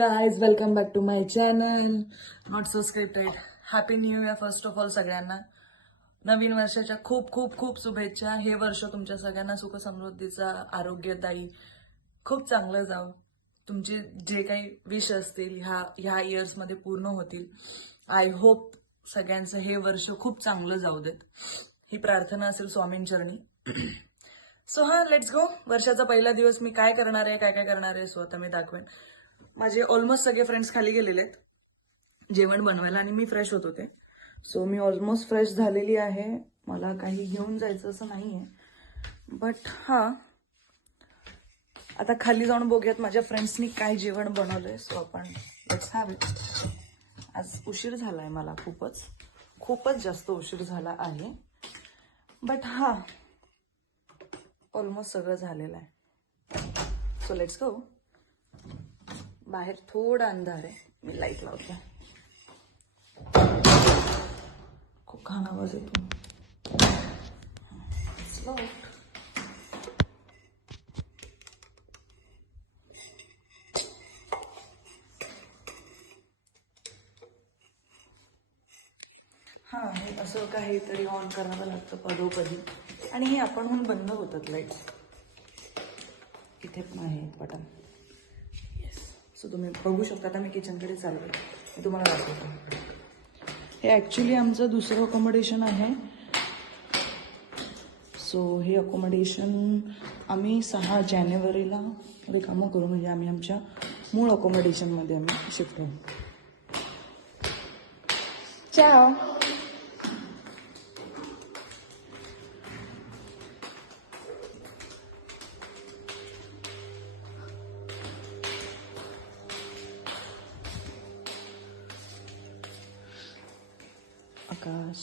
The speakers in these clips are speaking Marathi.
guys, welcome back to my channel. Not so scripted. Happy New Year first of all सगळ्यांना. नवीन वर्षाच्या खूप खूप खूप शुभेच्छा. हे वर्ष तुमच्या सगळ्यांना सुख समृद्धीचा, आरोग्यदायी, खूप चांगलं जावं. तुमचे जे काही विश असतील ह्या इयर्स मध्ये पूर्ण होतील. आय होप सगळ्यांचं हे वर्ष खूप चांगलं जाऊ देत, ही प्रार्थना असेल स्वामींचरणी. सो हा, लेट्स गो. वर्षाचा पहिला दिवस मी काय करणार आहे, काय काय करणार आहे, सो आता मी दाखवेन. माझे ऑलमोस्ट सगळे फ्रेंड्स खाली गेलेले आहेत जेवण बनवायला आणि मी फ्रेश होत होते. सो मी ऑलमोस्ट फ्रेश झालेली आहे. मला काही घेऊन जायचं असं नाहीये, बट हा, आता खाली जाऊन बघूयात माझ्या फ्रेंड्सनी काय जेवण बनवलंय. सो आपण लेट्स हॅव इट. आज उशीर झालाय मला, खूपच जास्त उशीर झाला आहे, बट हा, ऑलमोस्ट सगळं झालेलं आहे. So let's go. बाहेर थोडा अंधार आहे, मी लाईट लावते. खूप घाण आवाज येतो. हा, हे असं काहीतरी ऑन करावं लागतं पदोपदी, आणि हे आपणहून बंद होतात लाईट्स. इथे पण आहे बटन. सो तुम्ही बघू शकता. आता मी किचनकडे चालले, मी तुम्हाला दाखवतो. हे ॲक्च्युली आमचं दुसरं अकोमोडेशन आहे. सो हे अकोमोडेशन आम्ही 6 जानेवारीला रिकामं करू, म्हणजे आम्ही आमच्या मूळ अकोमोडेशनमध्ये आम्ही शिफ्ट होऊ. चाओ. आकाश,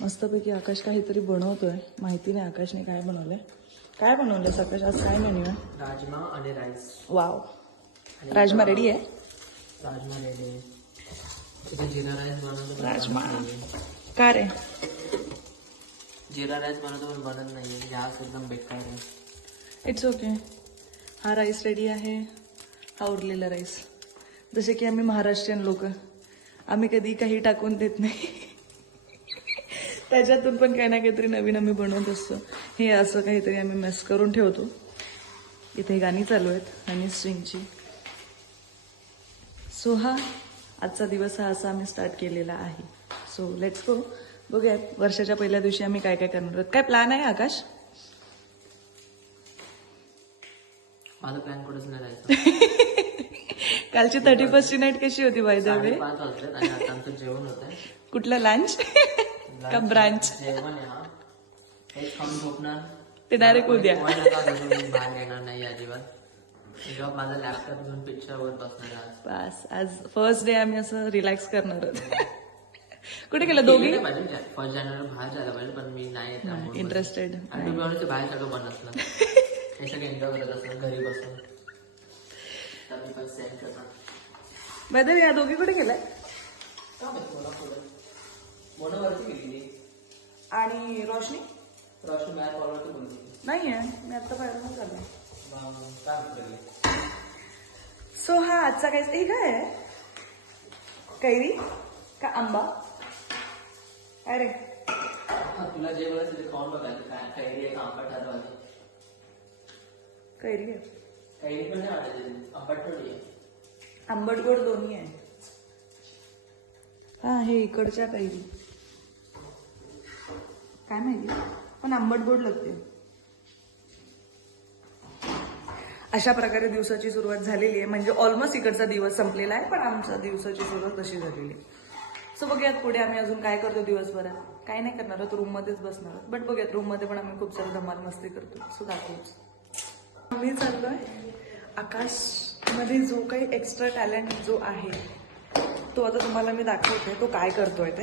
मस्तपैकी आकाश काहीतरी बनवतोय. माहिती नाही आकाशने काय बनवलंय. काय बनवलंय आकाश? आज काय मेन्यू आहे? राजमा आणि राईस. वाव, राजमा रेडी आहे. राजमा रेडी आहे. तिथे जिरा राईस बनवतो. राजमा का रे? जिरा राईस बनवतो पण बनत नाही. गॅस एकदम बेकार आहे. It's okay. हा राईस रेडी आहे. हा उरलेला राईस. जसे की आम्ही महाराष्ट्रीयन लोक, आम्ही कधी काही टाकून देत नाही. त्याच्यातून पण काही ना काहीतरी नवीन आम्ही बनवत असतो. हे असं काहीतरी आम्ही मेस करून ठेवतो. इथे गाणी चालू आहेत हनी सिंगची. सो हा, आजचा दिवस हा असा आम्ही स्टार्ट केलेला आहे. So let's go. बघूयात वर्षाच्या पहिल्या दिवशी आम्ही काय काय करणार आहोत. काय प्लॅन आहे आकाश? माझा प्लॅन कुठेच नाही राहायचं. कालची 31st नाईट कशी होती बाय द वे? 5:30 वाजले आणि आता आमचं जेवण होत आहे. कुठलं लंच का ब्रांच? जेवण आहे. हा, हेच खाऊन झोपणार. ते डायरेक्ट उद्या. बाहेर येणार नाही अजिबात. जेव्हा माझा लॅपटॉप घेऊन पिक्चरवर बसणार आज. बस, आज फर्स्ट डे आम्ही असं रिलॅक्स करणार आहोत. कुठे गेलं दोघी? फर्स्ट जानेवारी बाहेर जायला पाहिजे, पण मी नाही येत. इंटरेस्टेड बाहेर सगळं बंद असलं. हे सगळं एन्जॉय करत असलं घरी बसून. बाय द वे, या दोघी कुठे गेलाय? आणि रोशनी नाहीये. मी आता बाहेरून चालू. सो हा, आजचा काय हे काय आहे? कैरी का आंबा? अरे तुला जे बोलायचं ते खाऊन बघायचं. काय कैरी आहे का आंबट आहे? कैरी आहे. कैरी पण नाही वाटायची, आंबट थोडी आहे. आंबट गोड दोन्ही आहे. हा, हे इकडच्या कैरी काय माहिती, पण आंबट गोड लागते. अशा प्रकारे दिवसाची सुरुवात झालेली आहे. म्हणजे ऑलमोस्ट इकडचा दिवस संपलेला आहे, पण आमच्या दिवसाची सुरुवात तशी झालेली आहे. सो बघूयात पुढे आम्ही अजून काय करतो दिवसभरात. काय नाही करणार आहोत, रूममध्येच बसणार आहोत. बट बघूयात, रूममध्ये पण आम्ही खूप सारी धमाल मस्ती करतो. सो दाखवूच. आम्ही चाललोय. आकाशमध्ये जो काही एक्स्ट्रा टॅलेंट जो आहे तो आता तुम्हाला मी दाखवते, तो काय करतोय ते.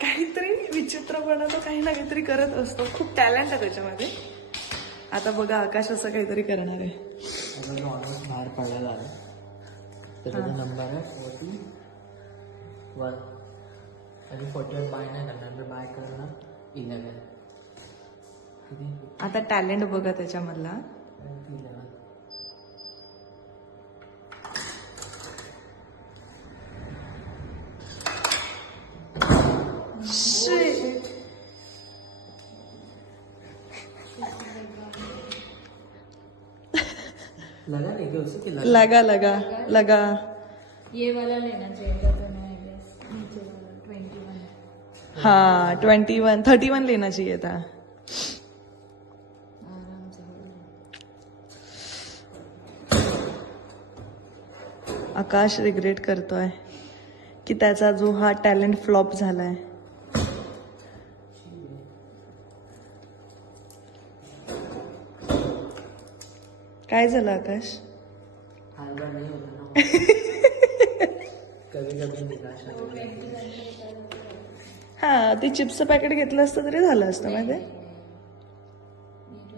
काहीतरी विचित्रपणा तो काही ना काहीतरी करत असतो. खूप टॅलेंट आहे त्याच्यामध्ये. आता बघा आकाश असं काहीतरी करणार आहे. बाहेर पडायला आलं. त्याचा नंबर आहे 41 आणि 41 बाय नाही करणार, बाय करणार 11. आता टॅलेंट बघा त्याच्यामधला. लगा नहीं क्या उसे कि लगा लगा लगा. ये वाला लेना चाहिए था तो आई गेस नीचे वाला 21 हाँ 21 31 लेना चाहिए था. आराम से हो गया. आकाश रिग्रेट करतोय की त्याचा जो हा टॅलेंट फ्लॉप झालाय. काय झालं आकाश? हलवा नहीं होता ना कभी कभी निराश होता है. हा ते चिप्सचं पॅकेट घेतलं असतं तरी झालं असतं माहिती. ये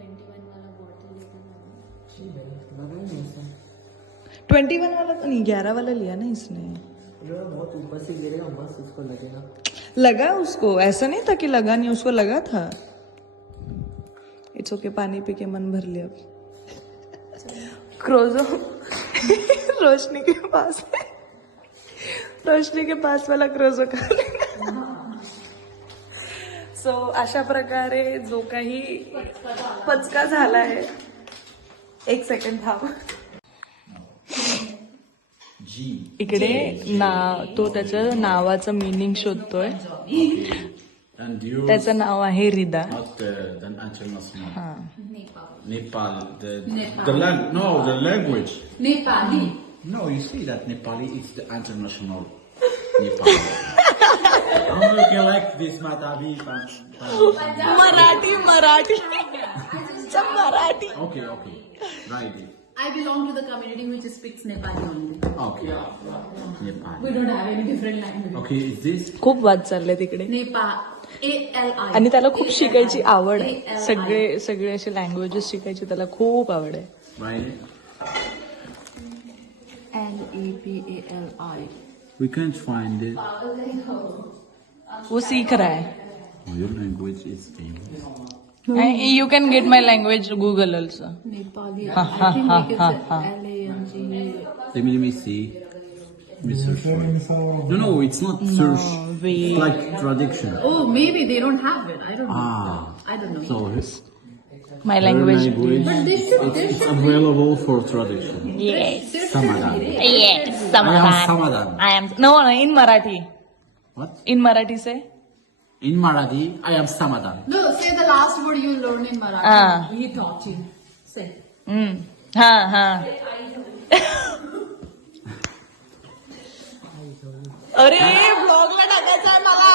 21 वाला बॉटल लेकर लगा ही नहीं उससे. 21 वाला तो नहीं 11 वाला लिया ना इसने. जो बहुत ऊपर से गिरेगा बस उसको लगेगा. लगा उसको, ऐसा नहीं था कि लगा नहीं, उसको लगा था. इट्स ओके, पानी पी के मन भर लिया. क्रोजो रोशनी के पास है, रोशनी के पास वाला क्रोजो खा लेना. सो अशा प्रकारे जो काही पचका झाला आहे. एक सेकंड थांब. इकडे तो त्याचं नावाचं मिनिंग शोधतोय. And you त्याचं नाव आहे रिदा. not the international. हा Nepal, the language. Nepali. No, you see that Nepali is the international Nepal. How do you like this Matavi? Marathi Marathi Marathi. Okay, right. I belong to the community which speaks Nepali only. Okay, Nepal. We don't have any different language. Okay, is this? खूप वाद चालले तिकडे Nepal. ALI. आणि त्याला खूप शिकायची आवड आहे. सगळे असे लँग्वेजेस शिकायची त्याला खूप आवड आहे. Right. LEPALI. We can't find it. वो सीख रहा है. Oh, your language is famous. You can get my language Google also. Nepali. Ha, ha, I think ha, we ha, can ha. LANG. Let me see. Let me search for it. No, it's not search. wait. It's like traduction. Oh, maybe they don't have it. I don't know. Ah. I don't know. So my her language. But they should. it's available for traduction. Yes Samadan. Yes. I am Samadan. I am no in Marathi. What? In Marathi say In Marathi, I am Samadan. No, say the last word you learned in Marathi. Ah. He taught you. Say. हा हा. अरे ब्लॉगला टाकायचं आहे मला.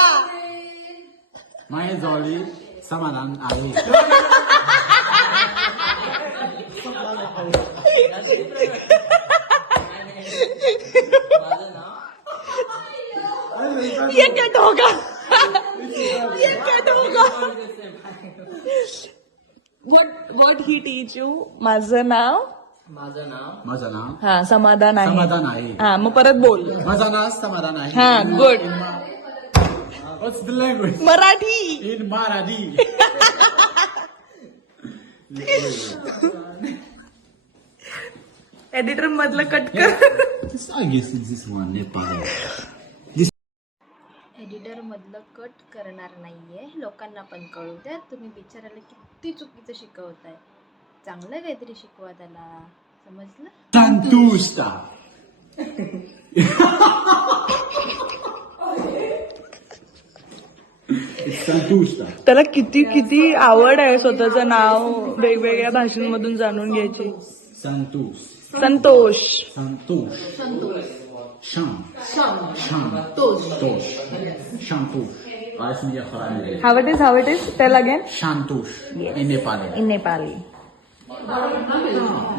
My Zoli Samadan आहे. ये कट होगा. ये कट होगा. What he teach you? माझं नाव माझं नाव हा समाधान आहे. समाधान आहे. हा मग परत बोल. माझं नाव समाधान आहे. हा good. What's the language? Marathi. In Marathi. Editor मधलं कट कर. I guess it's this one, Nepal. Editor मधलं कट करणार नाहीये. लोकांना पण कळू द्या. तुम्ही बिचाराला किती चुकीचं शिकवताय. चांगलं काहीतरी शिकवा त्याला. समजलं? Santusta. It's Santusta. त्याला किती किती आवड आहे स्वतःचं नाव वेगवेगळ्या भाषांमधून जाणून घ्यायची. Santus. Santosh. Santush. Sham. Sham. Tosh. Tosh. Shantush. Ask me a How it is? Tell again. Shantush. In Nepali. In Nepali.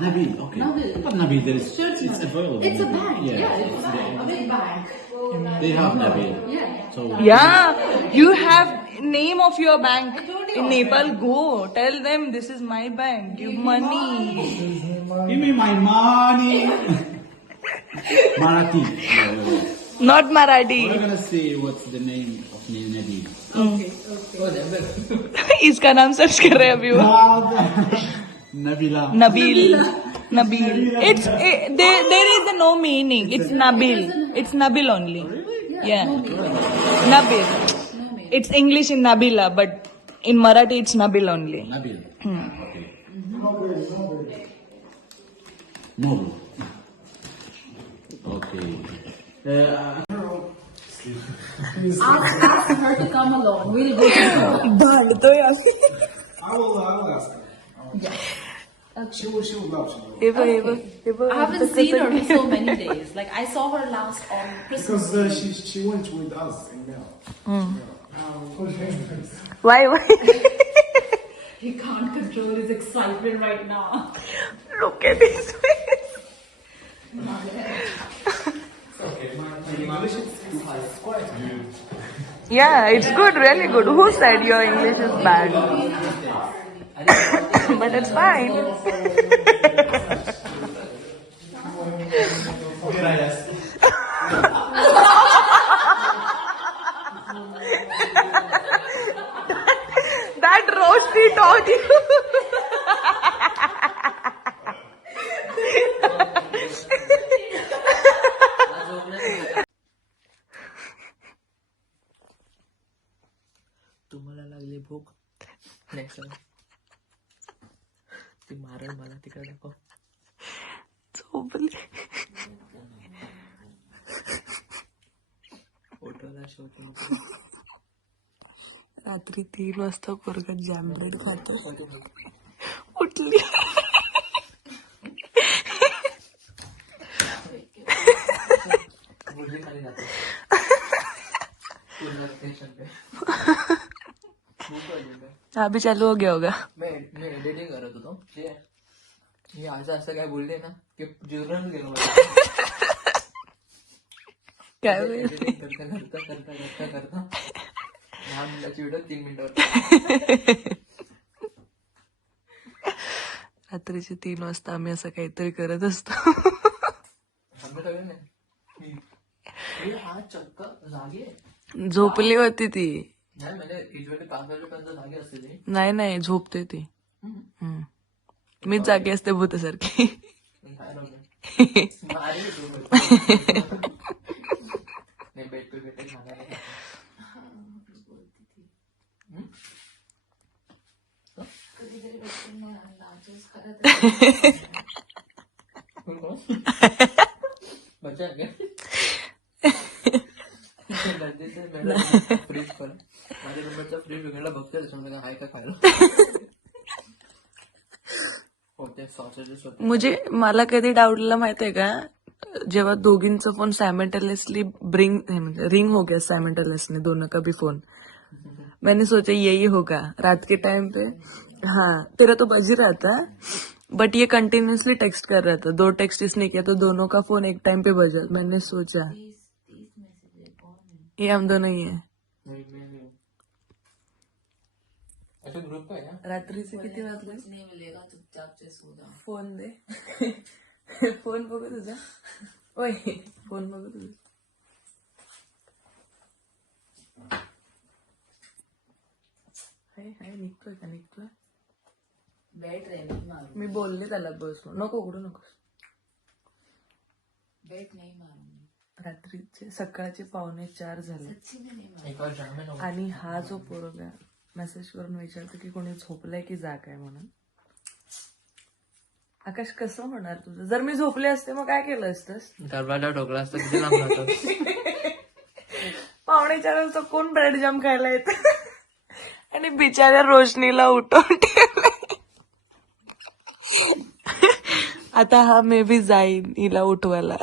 Nabil, okay. But Nabil, there is, it's available. It's a bag. Yeah. It's a big bag. They have Nabil. Yeah. So, Yeah, you have name of your bank in Nepal. Go tell them this is my bank. Give money. give me my money. Marathi. Not Marathi. We're gonna see what's the name of Nabil. इसका नाम सर्च कर रहे हैं अभी वो. Nabila. Nabil. There is no meaning. It's Nabil. It's Nabil only. Yeah. Nabil. It's English in Nabila, but in Marathi it's Nabil only. Nabil. Okay. Noble. Okay. Ask her to come along. We'll go to her. भांडतो यार. I'll ask her. She will love to know. हे बघ. I haven't seen her for so many days. Like I saw her last on Christmas. Because she went with us in Mel. Why? He can't control his excitement right now. Look at this face. Yeah, it's good, really good. Who said your English is bad? But it's fine. That roast he taught you. तुम्हाला लागली भूक नेक्स्ट ती मारल मला तिकडे दाखव. झोपली. फोटोला शोधून रात्री 3 वाजता पोरगं जॅम ब्रेड खातो. उठली. मुली खाली जाते पूर्ण लोकेशन पे. अभी चालू हो गया होगा. मैं एडिटिंग करत होतो जे मी असं काय बोलले ना की जुरण गेलो काय एडिटिंग करता 10 मिनिटाची व्हिडिओ 3 मिनिटावर. रात्रीचे 3 वाजता आम्ही असं काहीतरी करत असतो. आम्ही सगळे नाही हा चक्क जागे झोपली होती ती. नाही म्हणजे युजली 5 वाजेपर्यंत जागे असते ती. नाही झोपते ती. मीच जागी असते भूतासारखी. काय नाही बेट पे बेटे खाना नाही. बच्चा क्या फ्रीज पण माझ्या नंबरचा फ्रीज वेगळा बघतोय त्याच्यामध्ये हाय का खायला होते सॉसेजेस होते. मला कधी डाऊटला माहितीये का, जेव्हा दोघींचा फोन सायमल्टेनियसली रिंग हो गया सायमल्टेनियसली दोनों का भी फोन. मैंने सोचा यही होगा रात के टाइम पे. हाँ तेरा तो बज ही रहा था बट ये कंटिन्यूसली टेक्स्ट कर रहा था. 2 टेक्स्ट इसने किया तो दोनों का फोन एक टाइम पे बजा. मैंने सोचा ये हम दोनों ही है. अच्छा ग्रुप का है. रात्रीचे किती वाजले? फोन दे. फोन बघू तुझा. ओय फोन बघू तुझा. हाय निघतोय का निघतोय. बेट रे नहीं मारूंगी. मी बोलले त्याला बस नको उघडू नकोस. बेट नहीं मारूंगी. रात्रीचे सकाळचे 3:45 झाले एक और जाम है ना. आणि हा जो पोरगा मेसेज करून विचारतो की कोणी झोपलंय की जाग आहे म्हणून. आकाश कसं होणार तुझं? जर मी झोपले असते मग काय केलं असतंस? दरवाजा ठोकला असता किती लांब राहतो. 3:45 वाजता कोण ब्रेड जाम खायला येत आणि बिचाऱ्या रोशनीला उठवून ठेवलंय. आता हा मे बी जाईन हिला उठवायला.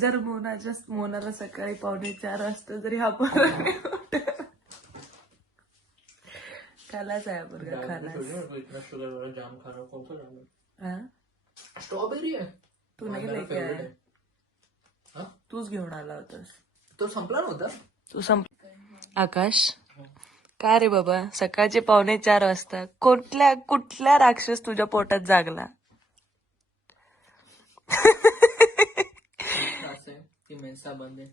जर मोनाला सकाळी 3:45 वाजता जरी हा पोरगा खालाच आहे बरं खालाच. इतना शुगर वाला जाम खा रहा हूँ. कौन सा जाम है? हा? स्ट्रॉबेरी है. तू नाही मेरा लेके favorite आया. है. तूच घेऊन आला होतास. तो संपला नव्हता. तू आकाश काय रे बाबा सकाळचे 3:45 वाजता कुठल्या राक्षस तुझ्या पोटात जागला? ती मेन्सा बंद आहे.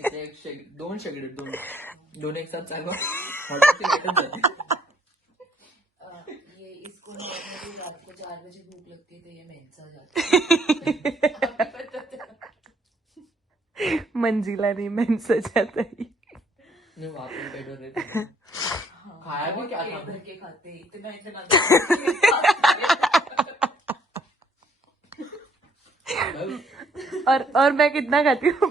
इथे दोन शेगडी दोन एक साथ चालवा. हॉटेलची लाईटच जाते. ये इसको नॉर्मली रात को 4 बजे भूख लगती है तो ये मेंसा जाता मंजिला नहीं मेंसा जाता ही. नहीं वहाँ पे पेट भर देते. खाया भी क्या था? भर के खाते इतना और मैं कितना खाती हूँ.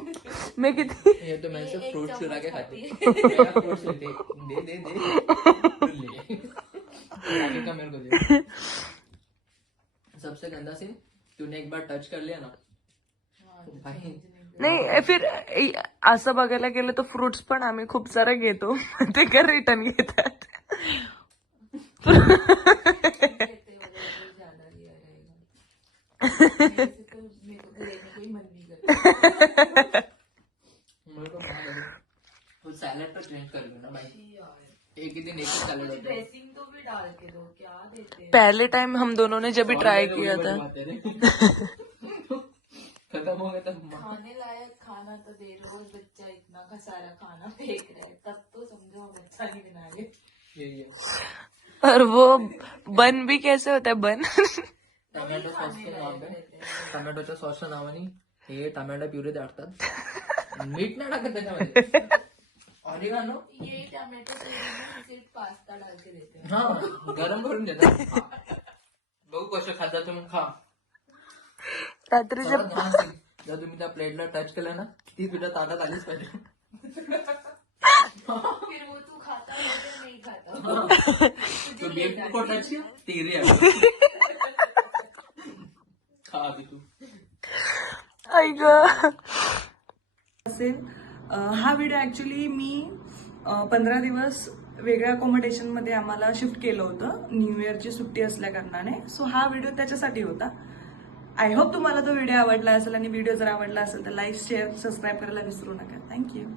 मैं कितनी ये तो मैं सिर्फ फ्रूट चुरा के खाती हूँ. मेरा फ्रूट्स दे ले. आगे का मेरे को दे. सबसे गंदा सीन तूने एक बार टच कर लिया ना भाई. नाही फिर असं बघायला गेलं तर फ्रुट्स पण आम्ही खूप सारे घेतो. ते का रिटर्न घेतात. तो सैलेड तो चेंज कर लो ना भाई. एक ही दिन एक ही सैलेड होता है. ड्रेसिंग तो भी डाल के दो क्या देते हैं. पहले टाइम हम दोनों ने जब भी ट्राई किया था. खत्म हो गया था. खाने लायक खाना तो दे लो. बच्चा इतना का सारा खाना फेंक रहा है तब तो समझो बच्चा नहीं बना रहे. यही है. और वो बन भी कैसे होता है बन. टमॅटो सॉस टमॅटोच्या सॉसच्या नावाने हे टमॅटो प्युरी टाकतात. मीठ नाही टाकत त्याच्यामध्ये. ऑरिगानो ये टमाटो सिर्फ पास्ता डाल के देते हैं. हा गरम करून देतात. बघू कसं खाता तुम्ही खा. रात्रीच्या सर्वात लहान thing, जर तुम्ही त्या प्लेटला टच केलं ना ती तुझ्या ताटात आलीच पाहिजे. फिर वो तू खाता है या नहीं खाता. तो बेट को टच किया टीरी आहे. खा अभी तू. ऐक असेल. हा व्हिडिओ ऍक्च्युली मी 15 दिवस वेगळ्या अकोमोडेशन मध्ये आम्हाला शिफ्ट केलं होतं न्यू इयरची सुट्टी असल्या कारणाने. सो हा व्हिडिओ त्याच्यासाठी होता. आय होप तुम्हाला तो व्हिडिओ आवडला असेल आणि व्हिडिओ जर आवडला असेल तर लाईक शेअर सबस्क्राईब करायला विसरू नका. थँक्यू.